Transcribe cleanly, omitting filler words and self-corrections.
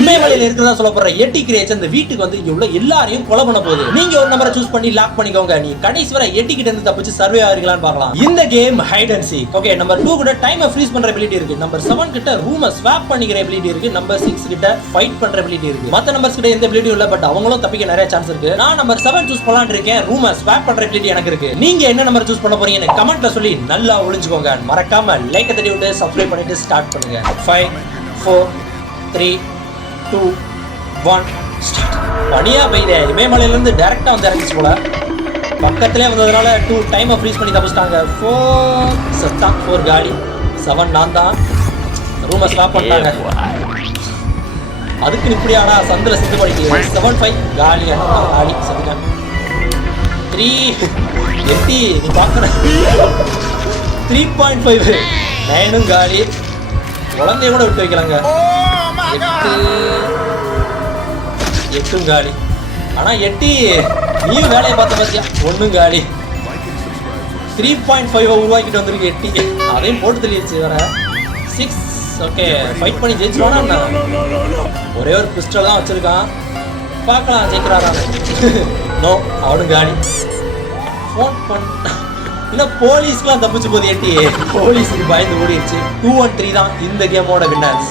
இமயமலையில இருக்கிறதா சொல்லப்படுற எட்டி கிரியேச்சர் இந்த வீட்டுக்கு வந்து இங்க உள்ள எல்லாரையும் கொலை பண்ண போகுது. நீங்க ஒரு நம்பரை சூஸ் பண்ணி லாக் பண்ணிக்கோங்க. நீ கடைசி வரை எட்டி கிட்ட இருந்து தப்பிச்சு சர்வே ஆகிறீங்களான்னு பார்க்கலாம். இந்த game hide and seek. Okay, number 2 கிட்ட டைமை ஃப்ரீஸ் பண்ற எபிலிட்டி இருக்கு. நம்பர் 7 கிட்ட ரூமை ஸ்வாப் பண்ணிக்கிற எபிலிட்டி இருக்கு. நம்பர் 6 கிட்ட ஃபைட் பண்ற எபிலிட்டி இருக்கு. மத்த நம்பர்ஸ் கிட்ட எந்த எபிலிட்டியும் இல்ல, பட் அவங்களும் தப்பிக்க நிறைய சான்ஸ் இருக்கு. நான் நம்பர் 7 சூஸ் பண்ணலாம்னு இருக்கேன். ரூமை ஸ்வாப் பண்ற எபிலிட்டி எனக்கு இருக்கு. நீங்க என்ன நம்பர் சூஸ் பண்ண போறீங்கன்னு கமெண்ட்ல சொல்லி நல்லா ஒளிஞ்சுக்கோங்க. மறக்காம லைக் தட்டி விட்டு சப்ஸ்கிரைப் பண்ணிட்டு ஸ்டார்ட் பண்ணுங்க. 5 4 3 2 1 ஸ்டார்ட். பனியா பெய்யுதே. இமயமலையில இருந்து டைரக்டா வந்து இறங்கிச்சு போல. பக்கத்திலே வந்ததுனால 2 டைமை ஃப்ரீஸ் பண்ணி தப்பிச்சிட்டாங்க. 4 செத்தா 4 காலி. 7 நான் தான். ரூமை ஸ்வாப் பண்ணிட்டாங்க. அதுக்கு இப்படியாடா சந்தில செத்து படிக்க. 7 5 காலி காலி செத்துட்டேன். 3 எட்டி நீ பார்க்கற 3.5 9 காலி. குழந்தைய கூட விட்டு வைக்கலாங்க. 8 காலி. ஆனா எட்டி நீ வேலையை பார்த்த பாத்தியா? 1 காலி. 3.5 உருவாக்கிட்டு வந்திருக்கு எட்டி. அதையும் போட்டு தெளிச்சு வர 6. ஓகே, ஃபைட் பண்ணி ஜெயிச்சிருவானா என்ன? ஒரே ஒரு பிஸ்டல் தான் வச்சிருக்கான். பார்க்கலாம் ஜெயிக்கிறாரா. நோ, அவனும் காலி. ஃபோன் பண்ண இல்லை, போலீஸ்க்குலாம் தப்பிச்சு போகுது எட்டி. போலீஸுக்கு பயந்து ஓடிடுச்சு. 2 and 3 தான் இந்த கேமோட வின்னர்ஸ்.